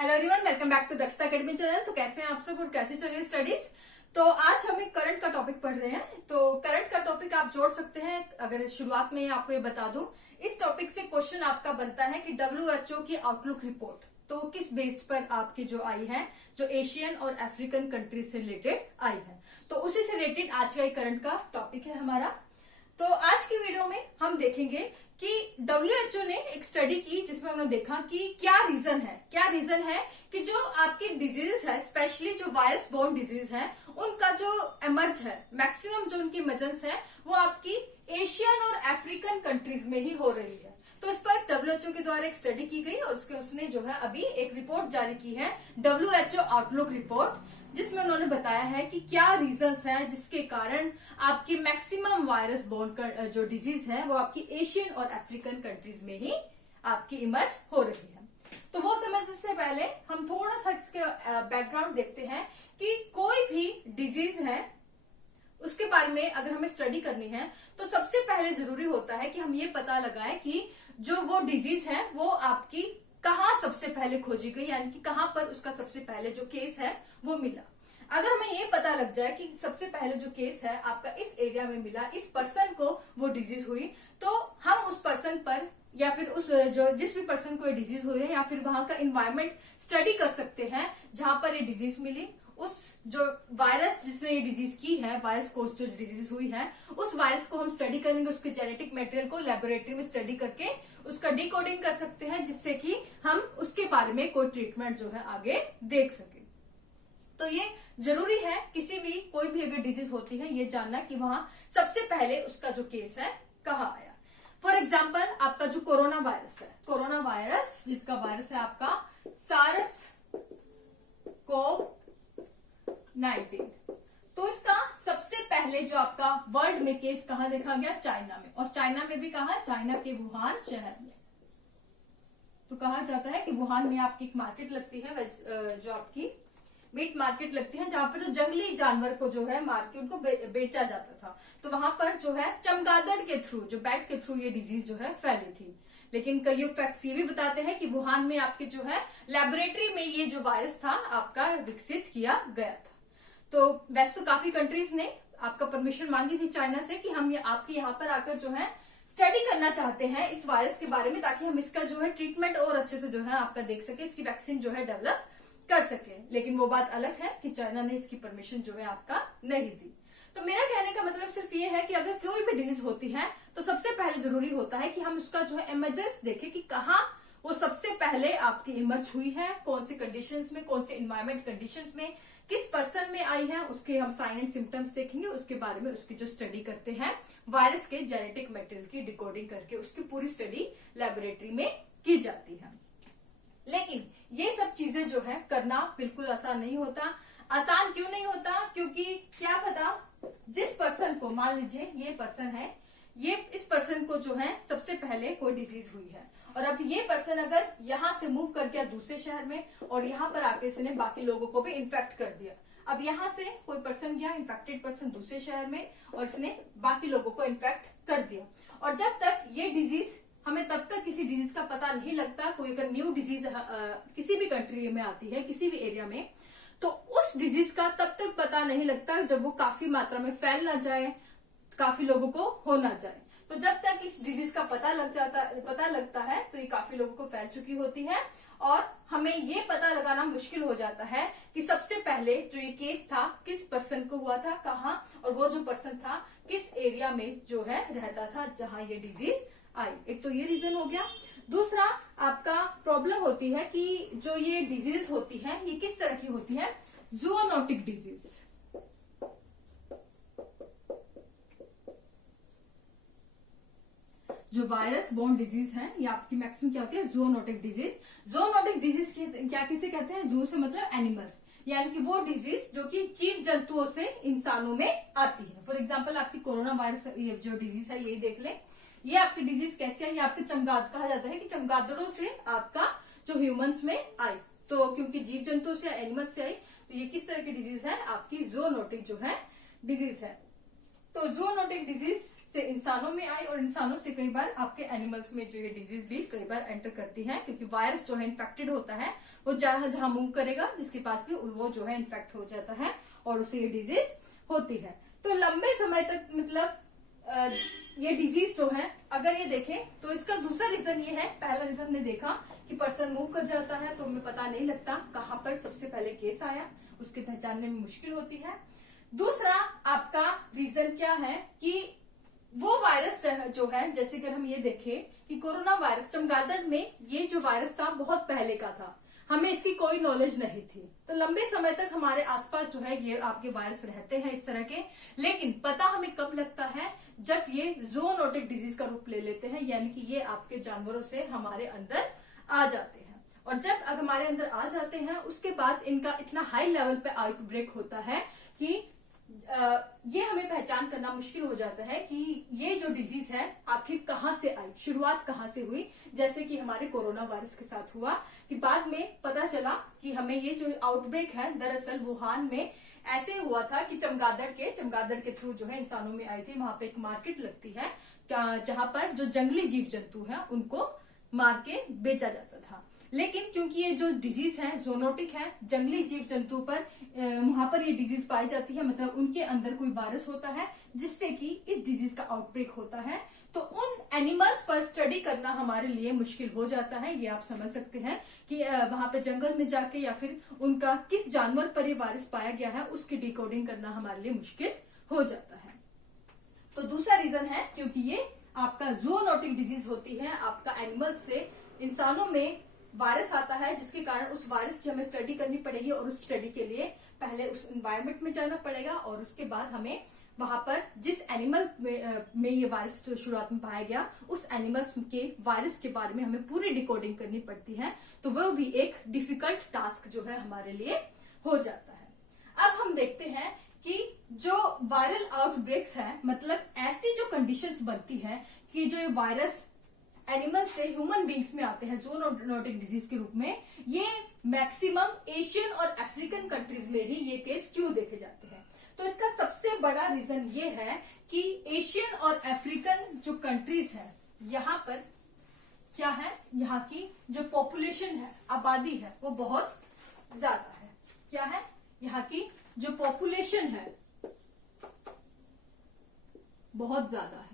Hello everyone, welcome back to Dakshata academy channel. तो कैसे हैं आप सब और कैसे चल रही है स्टडीज। तो आज हम एक करंट का टॉपिक पढ़ रहे हैं। तो करंट का टॉपिक आप जोड़ सकते हैं। अगर शुरुआत में आपको ये बता दूं, इस टॉपिक से क्वेश्चन आपका बनता है कि WHO की आउटलुक रिपोर्ट तो किस बेस्ड पर आपकी जो आई है, जो एशियन और अफ्रीकन कंट्रीज से रिलेटेड आई है। तो उसी से रिलेटेड आज का करंट का टॉपिक है हमारा। तो आज की वीडियो में हम देखेंगे कि WHO ने एक स्टडी की जिसमें हमने देखा कि क्या रीजन है कि जो आपकी डिजीज है, स्पेशली जो वायरस बोर्न डिजीज है, उनका जो एमर्ज है, मैक्सिमम जो उनकी इमर्जेंस है वो आपकी एशियन और अफ्रीकन कंट्रीज में ही हो रही है। तो इस पर WHO के द्वारा एक स्टडी की गई और उसने जो है अभी एक रिपोर्ट जारी की है, WHO आउटलुक रिपोर्ट, जिसमें उन्होंने बताया है कि क्या रीजंस है जिसके कारण आपकी मैक्सिमम वायरस बोर्न जो डिजीज है वो आपकी एशियन और अफ्रीकन कंट्रीज में ही आपकी इमर्ज हो रही है। तो वो समझने से पहले हम थोड़ा सा इसके बैकग्राउंड देखते हैं कि कोई भी डिजीज है उसके बारे में अगर हमें स्टडी करनी है तो सबसे पहले जरूरी होता है कि हम ये पता लगाएं कि जो वो डिजीज है वो आपकी कहाँ सबसे पहले खोजी गई, यानी कि कहाँ पर उसका सबसे पहले जो केस है वो मिला। अगर हमें ये पता लग जाए कि सबसे पहले जो केस है आपका इस एरिया में मिला, इस पर्सन को वो डिजीज हुई, तो हम उस पर्सन पर या फिर उस जो जिस भी पर्सन को ये डिजीज हुई है या फिर वहां का इन्वायरमेंट स्टडी कर सकते हैं जहां पर ये डिजीज मिली। उस जो वायरस जिसने ये डिजीज की है, वायरस को जो डिजीज हुई है, उस वायरस को हम स्टडी करेंगे, उसके जेनेटिक मटेरियल को लेबोरेटरी में स्टडी करके उसका डिकोडिंग कर सकते हैं, जिससे कि हम उसके बारे में कोई ट्रीटमेंट जो है आगे देख सके। तो ये जरूरी है किसी भी कोई भी अगर डिजीज होती है ये जानना कि वहां सबसे पहले उसका जो केस है कहाँ आया। फॉर एग्जाम्पल आपका जो कोरोना वायरस है, कोरोना वायरस जिसका वायरस है आपका सार्स कोव-19, तो इसका सबसे पहले जो आपका वर्ल्ड में केस कहाँ देखा गया, चाइना में। और चाइना में भी कहा, चाइना के वुहान शहर में। तो कहा जाता है कि वुहान में आपकी एक मार्केट लगती है, जो आपकी मीट मार्केट लगती है, जहां पर जो जंगली जानवर को जो है मार के उनको बेचा जाता था। तो वहां पर जो है चमगादड़ के थ्रू, जो बैट के थ्रू ये डिजीज जो है फैली थी। लेकिन कई फैक्ट्स ये भी बताते हैं कि वुहान में आपके जो है लेबोरेटरी में ये जो वायरस था आपका विकसित किया गया था। तो वैसे तो काफी कंट्रीज ने आपका परमिशन मांगी थी चाइना से कि हम आपके यहाँ पर आकर जो है स्टडी करना चाहते हैं इस वायरस के बारे में, ताकि हम इसका जो है ट्रीटमेंट और अच्छे से जो है आपका देख सके, इसकी वैक्सीन जो है डेवलप कर सके। लेकिन वो बात अलग है कि चाइना ने इसकी परमिशन जो है आपका नहीं दी। तो मेरा कहने का मतलब सिर्फ ये है कि अगर कोई भी डिजीज होती है तो सबसे पहले जरूरी होता है कि हम उसका जो है इमर्जेंस देखें कि कहाँ वो सबसे पहले आपकी इमर्ज हुई है, कौन सी कंडीशंस में, कौन से इन्वायरमेंट कंडीशंस में, किस पर्सन में आई है, उसके हम साइन एंड सिम्टम्स देखेंगे। उसके बारे में उसकी जो स्टडी करते हैं वायरस के जेनेटिक मटेरियल की डिकोडिंग करके उसकी पूरी स्टडी लेबोरेटरी में की जाती है। लेकिन ये सब चीजें जो है करना बिल्कुल आसान नहीं होता। आसान क्यों नहीं होता? क्योंकि क्या पता जिस पर्सन को, मान लीजिए ये पर्सन है, ये इस पर्सन को जो है सबसे पहले कोई डिजीज हुई है और अब ये पर्सन अगर यहाँ से मूव कर गया दूसरे शहर में और यहाँ पर आके इसने बाकी लोगों को भी इन्फेक्ट कर दिया। अब यहाँ से कोई पर्सन गया, इन्फेक्टेड पर्सन दूसरे शहर में, और इसने बाकी लोगों को इन्फेक्ट कर दिया। और जब तक ये डिजीज, हमें तब तक किसी डिजीज का पता नहीं लगता, कोई अगर न्यू डिजीज किसी भी कंट्री में आती है, किसी भी एरिया में, तो उस डिजीज का तब तक पता नहीं लगता जब वो काफी मात्रा में फैल ना जाए, काफी लोगों को हो ना जाए। तो जब तक इस डिजीज का पता लगता है तो ये काफी लोगों को फैल चुकी होती है और हमें ये पता लगाना मुश्किल हो जाता है कि सबसे पहले जो ये केस था किस पर्सन को हुआ था, कहाँ, और वो जो पर्सन था किस एरिया में जो है रहता था जहां ये डिजीज आई। एक तो ये रीजन हो गया। दूसरा आपका प्रॉब्लम होती है कि जो ये डिजीज होती है ये किस तरह की होती है, जूनोटिक डिजीज। जो वायरस बोर्न डिजीज है ये आपकी मैक्सिमम क्या होती है, जूनोटिक डिजीज। जूनोटिक डिजीज क्या किसे कहते हैं, जू से मतलब एनिमल्स, यानी कि वो डिजीज जो कि जीव जंतुओं से इंसानों में आती है। फॉर एग्जाम्पल आपकी कोरोना वायरस जो डिजीज है यही देख ले, ये आपकी डिजीज कैसे है, ये आपके कहा जाता है कि चमगादड़ों से आपका जो ह्यूमंस में आई। तो क्योंकि जीव जंतुओं से, एनिमल्स से आई, तो ये किस तरह की डिजीज है, आपकी जूनोटिक जो है डिजीज है। तो जूनोटिक डिजीज से इंसानों में आई और इंसानों से कई बार आपके एनिमल्स में जो ये डिजीज भी कई बार एंटर करती है, क्योंकि वायरस जो है इन्फेक्टेड होता है, वो जहां जहां मूव करेगा जिसके पास भी वो जो है इन्फेक्ट हो जाता है और उसे ये डिजीज होती है। तो लंबे समय तक मतलब ये डिजीज जो है अगर ये देखें तो इसका दूसरा रीजन ये है, पहला रीजन हमने देखा कि पर्सन मूव कर जाता है तो हमें पता नहीं लगता कहाँ पर सबसे पहले केस आया, उसके पहचानने में मुश्किल होती है। दूसरा आपका रीजन क्या है कि वो वायरस जो है, जैसे कि हम ये देखें कि कोरोना वायरस, चमगादड़ में ये जो वायरस था बहुत पहले का था, हमें इसकी कोई नॉलेज नहीं थी, तो लंबे समय तक हमारे आसपास जो है ये आपके वायरस रहते हैं इस तरह के। लेकिन पता हमें कब लगता है, जब ये जूनोटिक डिजीज का रूप ले लेते हैं, यानी कि ये आपके जानवरों से हमारे अंदर आ जाते हैं। और जब अब हमारे अंदर आ जाते हैं उसके बाद इनका इतना हाई लेवल पे आउटब्रेक होता है कि ये हमें पहचान करना मुश्किल हो जाता है कि ये जो डिजीज है आखिर कहाँ से आई, शुरुआत कहाँ से हुई। जैसे कि हमारे कोरोना वायरस के साथ हुआ कि बाद में पता चला कि हमें ये जो आउटब्रेक है दरअसल वुहान में ऐसे हुआ था कि चमगादड़ के थ्रू जो है इंसानों में आई थी। वहां पे एक मार्केट लगती है जहां पर जो जंगली जीव जंतु हैं उनको मार के बेचा जाता था। लेकिन क्योंकि ये जो डिजीज है जोनोटिक है, जंगली जीव जंतु पर वहां पर ये डिजीज पाई जाती है, मतलब उनके अंदर कोई वायरस होता है जिससे कि इस डिजीज का आउटब्रेक होता है, तो उन एनिमल्स पर स्टडी करना हमारे लिए मुश्किल हो जाता है। ये आप समझ सकते हैं कि वहां पे जंगल में जाके या फिर उनका किस जानवर पर ये वायरस पाया गया है उसकी डिकोडिंग करना हमारे लिए मुश्किल हो जाता है। तो दूसरा रीजन है क्योंकि ये आपका जूनोटिक डिजीज होती है, आपका एनिमल्स से इंसानों में वायरस आता है, जिसके कारण उस वायरस की हमें स्टडी करनी पड़ेगी और उस स्टडी के लिए पहले उस एनवायरमेंट में जाना पड़ेगा और उसके बाद हमें वहां पर जिस एनिमल में ये वायरस शुरुआत में पाया गया उस एनिमल्स के वायरस के बारे में हमें पूरी डिकोडिंग करनी पड़ती है। तो वो भी एक डिफिकल्ट टास्क जो है हमारे लिए हो जाता है। अब हम देखते हैं कि जो वायरल आउटब्रेक्स है, मतलब ऐसी जो कंडीशंस बनती है कि जो वायरस एनिमल से ह्यूमन बींग्स में आते हैं जूनोटिक डिजीज के रूप में, ये मैक्सिमम एशियन और अफ्रीकन कंट्रीज में ही ये केस क्यों देखे जाते हैं। तो इसका सबसे बड़ा रीजन ये है कि एशियन और अफ्रीकन जो कंट्रीज है यहाँ पर क्या है, यहाँ की जो पॉपुलेशन है, आबादी है, वो बहुत ज्यादा है। क्या है, यहाँ की जो पॉपुलेशन है बहुत ज्यादा है,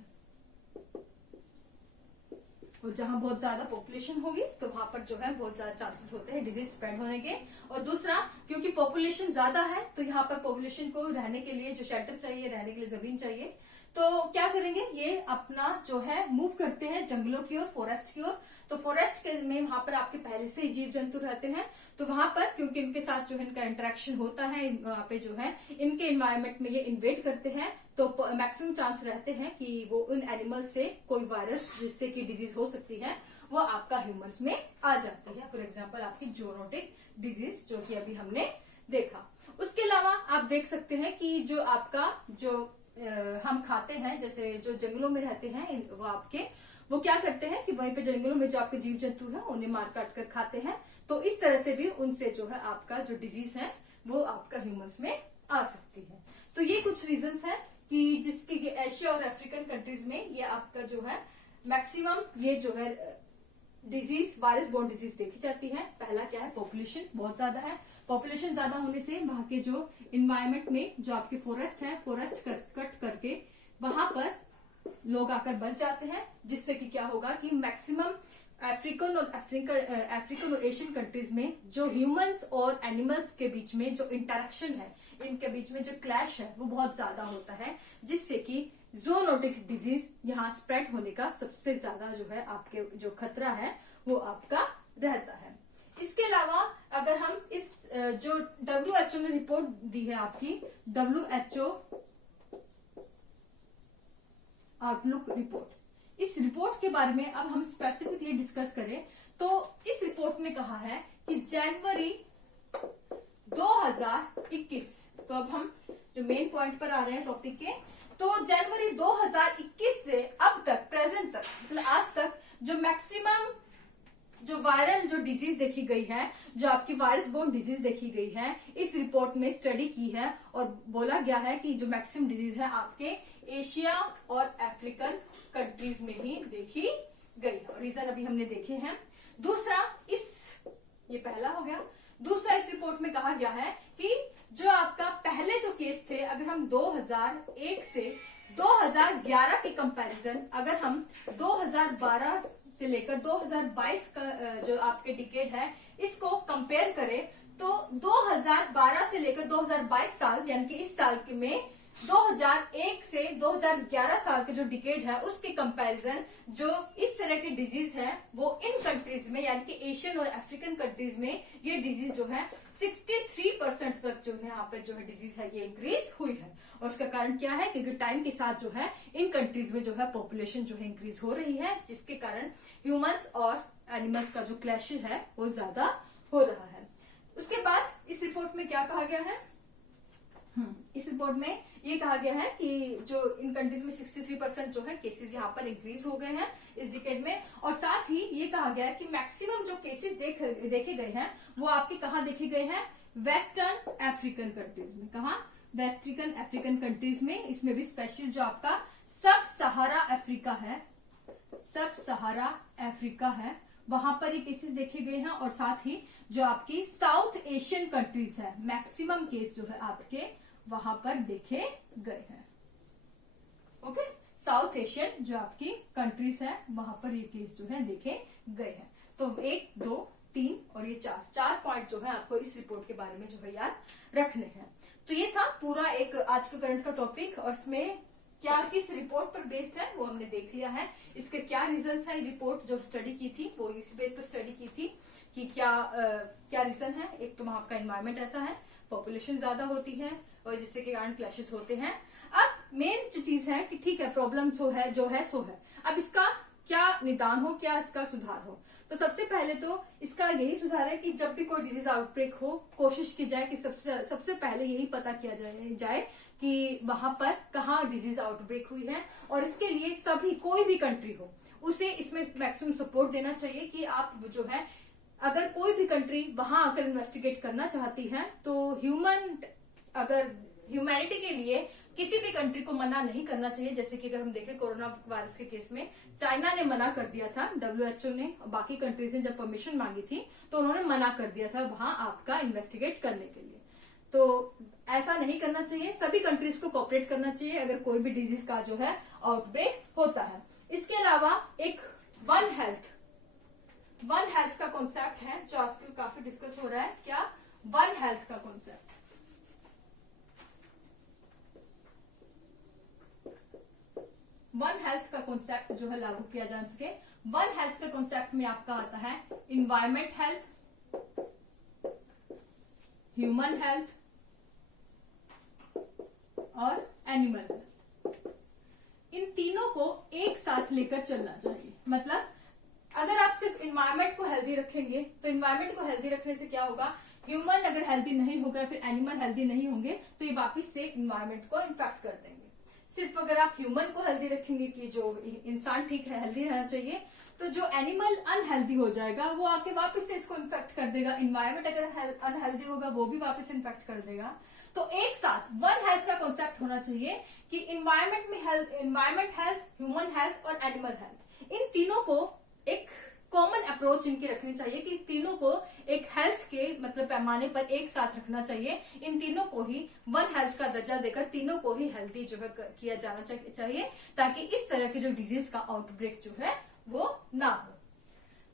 और जहां बहुत ज्यादा पॉपुलेशन होगी तो वहां पर जो है बहुत ज्यादा चांसेस होते हैं डिजीज स्प्रेड होने के। और दूसरा, क्योंकि पॉपुलेशन ज्यादा है तो यहाँ पर पॉपुलेशन को रहने के लिए जो शेल्टर चाहिए, रहने के लिए जमीन चाहिए, तो क्या करेंगे, ये अपना जो है मूव करते हैं जंगलों की ओर, फॉरेस्ट की ओर। तो फॉरेस्ट के में वहां पर आपके पहले से ही जीव जंतु रहते हैं, तो वहां पर क्योंकि इनके साथ जो है इनका इंटरेक्शन होता है, वहां पे जो है इनके एनवायरमेंट में ये इन्वेड करते हैं, तो मैक्सिमम चांस रहते हैं कि वो उन एनिमल से कोई वायरस जिससे कि डिजीज हो सकती है वो आपका ह्यूमंस में आ जाती है। फॉर एग्जांपल आपकी जूनोटिक डिजीज जो कि अभी हमने देखा। उसके अलावा आप देख सकते हैं कि जो आपका जो हम खाते हैं, जैसे जो जंगलों में रहते हैं वो क्या करते हैं कि वहीं पे जंगलों में जो आपके जीव जंतु हैं उन्हें मार काट कर खाते हैं, तो इस तरह से भी उनसे जो है आपका जो डिजीज है वो आपका ह्यूमंस में आ सकती है। तो ये कुछ रीजंस हैं कि जिसके एशिया और अफ्रीकन कंट्रीज में ये आपका जो है मैक्सिमम ये जो है डिजीज, वायरस बोर्न डिजीज देखी जाती है। पहला क्या है, पॉपुलेशन बहुत ज्यादा है, पॉपुलेशन ज्यादा होने से वहां के जो इन्वायरमेंट में जो आपके फॉरेस्ट है, फॉरेस्ट कट करके वहां पर लोग आकर बस जाते हैं, जिससे कि क्या होगा कि मैक्सिमम अफ्रीकन और एशियन कंट्रीज में जो ह्यूमंस और एनिमल्स के बीच में जो इंटरेक्शन है, इनके बीच में जो क्लैश है वो बहुत ज्यादा होता है, जिससे कि जूनोटिक डिजीज यहाँ स्प्रेड होने का सबसे ज्यादा जो है आपके जो खतरा है वो आपका रहता है। इसके अलावा अगर हम इस जो WHO ने रिपोर्ट दी है आपकी, WHO आउटलुक रिपोर्ट, इस रिपोर्ट के बारे में अब हम स्पेसिफिकली डिस्कस करें तो इस रिपोर्ट में कहा है कि जनवरी 2021, तो अब हम जो मेन पॉइंट पर आ रहे हैं टॉपिक के, तो जनवरी 2021 से अब तक, प्रेजेंट तक, मतलब आज तक जो मैक्सिमम जो वायरल जो डिजीज देखी गई है, जो आपकी वायरस बोर्न डिजीज देखी गई है, इस रिपोर्ट में स्टडी की है और बोला गया है कि जो मैक्सिमम डिजीज है आपके एशिया और अफ्रीकन कंट्रीज में ही देखी गई है। रीजन अभी हमने देखे हैं। दूसरा, ये पहला हो गया। दूसरा, इस रिपोर्ट में कहा गया है कि जो आपका पहले जो केस थे, अगर हम 2001 से 2011 के कंपैरिजन, अगर हम 2012 से लेकर 2022 का जो आपके डिकेड है इसको कंपेयर करें, तो 2012 से लेकर 2022 साल यानी कि इस साल के में 2001 से 2011 साल के जो डिकेड है उसके कंपैरिजन जो इस तरह के डिजीज है वो इन कंट्रीज में यानी कि एशियन और अफ्रीकन कंट्रीज में ये डिजीज जो है 63% तक जो है यहाँ पे जो है डिजीज है ये इंक्रीज हुई है। और उसका कारण क्या है, क्योंकि टाइम के साथ जो है इन कंट्रीज में जो है पॉपुलेशन जो है इंक्रीज हो रही है, जिसके कारण ह्यूमंस और एनिमल्स का जो क्लैश है वो ज्यादा हो रहा है। उसके बाद इस रिपोर्ट में क्या कहा गया है, इस रिपोर्ट में ये कहा गया है कि जो इन कंट्रीज में 63% जो है केसेस यहाँ पर इंक्रीज हो गए हैं इस डिकेड में। और साथ ही ये कहा गया है कि मैक्सिमम जो केसेस देखे गए हैं वो आपके कहाँ देखे गए हैं, वेस्टर्न अफ्रीकन कंट्रीज में। कहा, वेस्टर्न अफ्रीकन कंट्रीज में। इसमें भी स्पेशल जो आपका सब सहारा अफ्रीका है, सब सहारा अफ्रीका है, वहां पर ये केसेस देखे गए हैं। और साथ ही जो आपकी साउथ एशियन कंट्रीज है, मैक्सिमम केस जो है आपके वहां पर देखे गए हैं। ओके, साउथ एशियन जो आपकी कंट्रीज है वहां पर ये केस जो है देखे गए हैं। तो 1, 2, 3 और ये 4 पॉइंट जो है आपको इस रिपोर्ट के बारे में जो है याद रखने हैं। तो ये था पूरा एक आज का करंट का टॉपिक, और इसमें क्या किस रिपोर्ट पर बेस्ड है वो हमने देख लिया है। इसके क्या रीजंस है, रिपोर्ट जो स्टडी की थी वो इस बेस पर स्टडी की थी कि क्या रीजन है। एक तो वहां का एनवायरमेंट ऐसा है, पॉपुलेशन ज्यादा होती है और जिससे के कारण क्लैशेस होते हैं। अब मेन जो चीज है कि ठीक है, प्रॉब्लम जो है सो है, अब इसका क्या निदान हो, क्या इसका सुधार हो। तो सबसे पहले तो इसका यही सुधार है कि जब भी कोई डिजीज आउटब्रेक हो, कोशिश की जाए कि सबसे पहले यही पता किया जाए कि वहां पर कहाँ डिजीज आउटब्रेक हुई है। और इसके लिए सभी कोई भी कंट्री हो उसे इसमें मैक्सिमम सपोर्ट देना चाहिए कि आप जो है अगर कोई भी कंट्री वहां आकर इन्वेस्टिगेट करना चाहती है तो ह्यूमैनिटी के लिए किसी भी कंट्री को मना नहीं करना चाहिए। जैसे कि अगर हम देखें कोरोना वायरस के केस में चाइना ने मना कर दिया था, WHO ने, बाकी कंट्रीज ने जब परमिशन मांगी थी तो उन्होंने मना कर दिया था वहां आपका इन्वेस्टिगेट करने के लिए। तो ऐसा नहीं करना चाहिए, सभी कंट्रीज को कोऑपरेट करना चाहिए अगर कोई भी डिजीज का जो है आउटब्रेक होता है। इसके अलावा एक वन हेल्थ का कॉन्सेप्ट है जो आजकल काफी डिस्कस हो रहा है। क्या, वन हेल्थ का कॉन्सेप्ट। वन हेल्थ का कॉन्सेप्ट जो है लागू किया जा सके। वन हेल्थ के कॉन्सेप्ट में आपका आता है इन्वायरमेंट हेल्थ, ह्यूमन हेल्थ और एनिमल हेल्थ। इन तीनों को एक साथ लेकर चलना चाहिए। मतलब अगर आप सिर्फ इन्वायरमेंट को हेल्दी रखेंगे तो इन्वायरमेंट को हेल्दी रखने से क्या होगा, ह्यूमन अगर हेल्दी नहीं होगा फिर एनिमल हेल्दी नहीं होंगे तो ये वापस से इन्वायरमेंट को इन्फेक्ट कर देंगे। सिर्फ अगर आप ह्यूमन को हेल्दी रखेंगे कि जो इंसान ठीक है, हेल्दी रहना चाहिए, तो जो एनिमल अनहेल्दी हो जाएगा वो आके वापस से इसको इन्फेक्ट कर देगा। इन्वायरमेंट अगर अनहेल्दी होगा वो भी वापस इन्फेक्ट कर देगा। तो एक साथ वन हेल्थ का कॉन्सेप्ट होना चाहिए कि इन्वायरमेंट हेल्थ, ह्यूमन हेल्थ और एनिमल हेल्थ, इन तीनों को एक कॉमन अप्रोच इनकी रखनी चाहिए कि तीनों को एक हेल्थ के मतलब पैमाने पर एक साथ रखना चाहिए। इन तीनों को ही वन हेल्थ का दर्जा देकर तीनों को ही हेल्दी जो है किया जाना चाहिए ताकि इस तरह के जो डिजीज का आउटब्रेक जो है वो ना हो।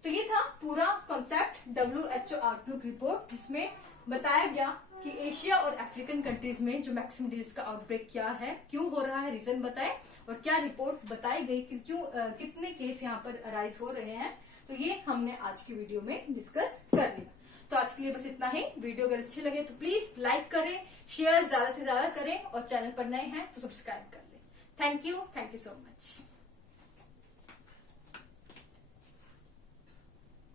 तो ये था पूरा कॉन्सेप्ट WHO आउटलुक रिपोर्ट, जिसमें बताया गया कि एशिया और अफ्रीकन कंट्रीज में जो मैक्सिमम डिजीज का आउटब्रेक क्या है, क्यों हो रहा है, रीजन बताए और क्या रिपोर्ट बताई गई कि क्यों कितने केस यहाँ पर अराइज हो रहे हैं। तो ये हमने आज की वीडियो में डिस्कस कर लिया। तो आज के लिए बस इतना ही। वीडियो अगर अच्छे लगे तो प्लीज लाइक करें, शेयर ज्यादा से ज्यादा करें और चैनल पर नए हैं तो सब्सक्राइब कर लें। Thank you so much.